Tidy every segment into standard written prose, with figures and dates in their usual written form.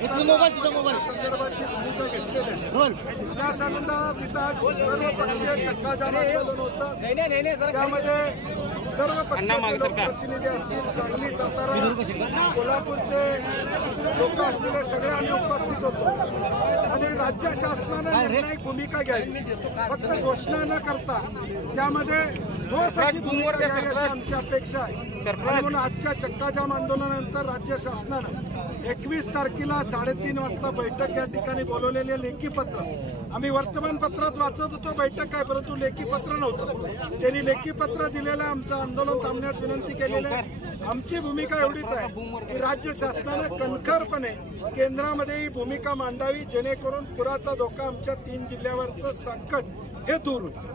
संदर्भाची भूमिका घेतलेली आहे। त्या संदर्भात तिथं आज सर्वपक्षीय चक्काजाम आंदोलन होतं। त्यामध्ये सर्व पक्षाचे लोकप्रतिनिधी असतील, सांगली, सातारा, कोल्हापूरचे लोक असतील, सगळे आम्ही उपस्थित होतो आणि राज्य शासनाने निर्णायक भूमिका घ्यावी, फक्त घोषणा न करता त्यामध्ये ठोस अशी भूमिका घ्यावी अशी आमची अपेक्षा आहे। म्हणून आजच्या चक्काजाम आंदोलनानंतर राज्य शासनानं 21 तारखेला 3:30 वाजता बैठक या ठिकाणी बोलवलेले लेखी पत्र आम्ही वर्तमानपत्रात वाचत होतो, बैठक आहे परंतु लेखी पत्र नव्हतं। त्यांनी लेखी पत्र दिलेलं आमचं आंदोलन थांबण्यास विनंती केलेली आहे। आमची भूमिका एवढीच आहे की राज्य शासनानं कणखरपणे केंद्रामध्ये ही भूमिका मांडावी, जेणेकरून पुराचा धोका आमच्या 3 जिल्ह्यावरचं संकट हे दूर होईल।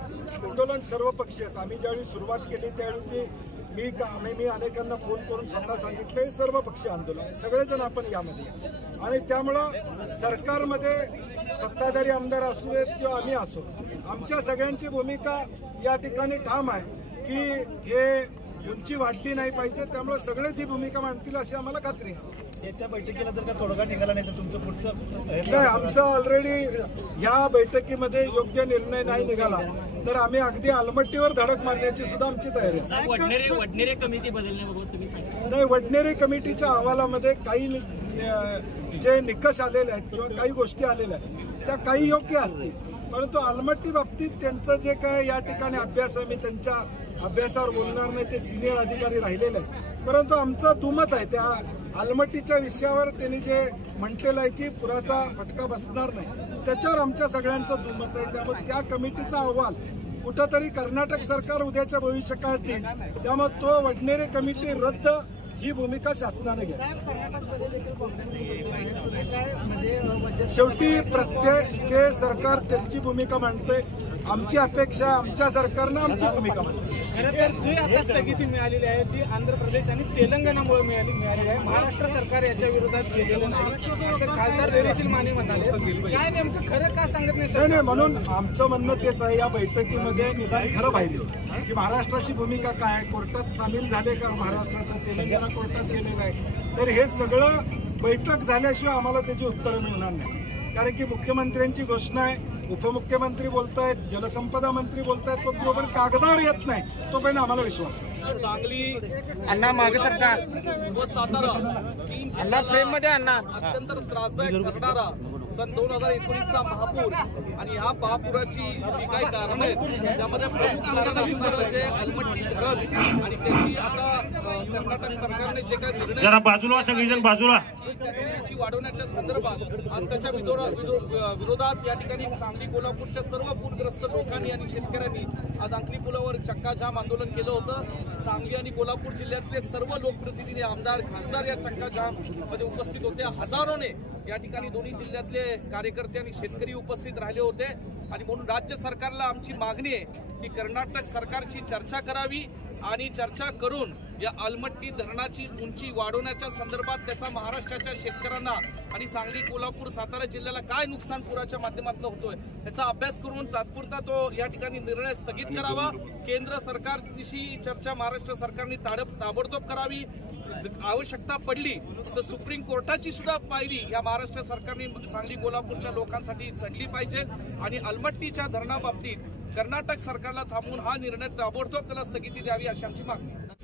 आंदोलन सर्वपक्षीयच आम्ही ज्यावेळी सुरुवात केली त्यावेळी मी अनेकांना फोन करून स्वतः सांगितले सर्वपक्षीय आंदोलन आहे, सगळेजण आपण यामध्ये आणि त्यामुळं सरकारमध्ये सत्ताधारी आमदार असू देत किंवा आम्ही असो, आमच्या सगळ्यांची भूमिका या ठिकाणी ठाम आहे की हे उंची वाढली नाही पाहिजे। त्यामुळे सगळेच ही भूमिका मांडतील अशी आम्हाला खात्री आहे। येत्या बैठकीला जर का तोडगा निघाला नाही तर तुमचं पुढचं नाही, आमचा ऑलरेडी ह्या बैठकीमध्ये योग्य निर्णय नाही निघाला तर आम्ही अगदी अलमट्टीवर धडक मारण्याची सुद्धा आमची तयारी आहे। वडनेरे कमिटी बदलण्याबाबत तुम्ही सांगितलं नाही, वडनेरे कमिटीच्या अहवालामध्ये काही जे निकष आलेले आहेत किंवा काही गोष्टी आलेल्या आहेत त्या काही योग्य असतील, परंतु अलमट्टी बाबतीत त्यांचं जे काय या ठिकाणी अभ्यास आहे, मी त्यांच्या अभ्यासावर बोलणार नाही, ते सिनियर अधिकारी राहिलेले आहेत, परंतु आमचं दुमत आहे त्या अलमट्टीच्या विषयावर त्यांनी जे म्हटलेलं आहे की पुराचा फटका बसणार नाही त्याच्यावर आमच्या सगळ्यांचं दुमत आहे। त्यामुळे त्या कमिटीचा अहवाल कुठंतरी कर्नाटक सरकार उद्याच्या भविष्यकाळात देईल, त्यामुळे तो वडनेरे कमिटी रद्द ही भूमिका शासनाने घ्या। शेवटी प्रत्येक सरकार त्यांची भूमिका मांडते, आमची अपेक्षा आमच्या सरकारनं आमची भूमिका मांडते। खरं तर जी आता स्थगिती मिळालेली आहे ती आंध्र प्रदेश आणि तेलंगणामुळे मिळालेली आहे। महाराष्ट्र सरकार याच्या विरोधात गेलेलं नाही असं खासदार धैर्यशील माने म्हणाले, काय नेमकं खरं का सांगत नाही? नाही, म्हणून आमचं म्हणणं तेच आहे या बैठकीमध्ये निदान खरं पाहिजे की महाराष्ट्राची भूमिका काय आहे, कोर्टात सामील झाले का महाराष्ट्राचं, तेलंगणा कोर्टात गेलेलं आहे, तर हे सगळं बैठक झाल्याशिवाय आम्हाला त्याची उत्तरं मिळणार नाही। कारण की मुख्यमंत्र्यांची घोषणा आहे, उपमुख्यमंत्री बोलतायत, जलसंपदा मंत्री बोलतायत, पण जोपर्यंत कागदावर येत नाही तोपर्यंत आम्हाला विश्वास आहे। सांगली अण्णा मागे सरकार व सातारा अण्णा फ्रेम मध्ये अण्णा अत्यंत त्रासदायक ठरणारा सन 2019चा महापूर आणि ह्या महापुराची जी काही कारण आहेत त्यामध्ये प्रमुख कारण असणारं जे अलमट्टी धरण आणि त्याची आता कर्नाटक सरकारने जे काही निर्णय जरा बाजूला सगळीजण बाजूला त्याची उंची वाढवण्याच्या संदर्भात आज त्याच्या विरोधात या ठिकाणी सांगली कोल्हापूरच्या सर्व पूरग्रस्त लोकांनी आणि शेतकऱ्यांनी आज अंकली पुलावर चक्काजाम आंदोलन केलं होतं। सांगली आणि कोल्हापूर जिल्ह्यातले सर्व लोकप्रतिनिधी, आमदार, खासदार या चक्काजाम मध्ये उपस्थित होते। हजारोने या ठिकाणी दोन्ही जिल्ह्यातले कार्यकर्ते आणि शेतकरी उपस्थित राहिले होते आणि म्हणून राज्य सरकारला आमची मागणी आहे की कर्नाटक सरकारची चर्चा करावी आणि चर्चा करून या अलमट्टी धरणाची उंची वाढवण्याच्या संदर्भात त्याचा महाराष्ट्राच्या शेतकऱ्यांना आणि सांगली, कोल्हापूर, सातारा जिल्ह्याला काय नुकसान पुराच्या माध्यमातून होतोय याचा अभ्यास करून तात्पुरता तो या ठिकाणी निर्णय स्थगित करावा। केंद्र सरकारशी चर्चा महाराष्ट्र सरकारने ताबडतोब करावी। आवश्यकता पडली तर सुप्रीम कोर्टाची सुद्धा पायरी या महाराष्ट्र सरकारने सांगली कोल्हापूरच्या लोकांसाठी चढली पाहिजे आणि अलमट्टीच्या धरणाबाबतीत कर्नाटक सरकारला थांबवून हा निर्णय ताबडतोब त्याला स्थगिती द्यावी अशी आमची मागणी आहे।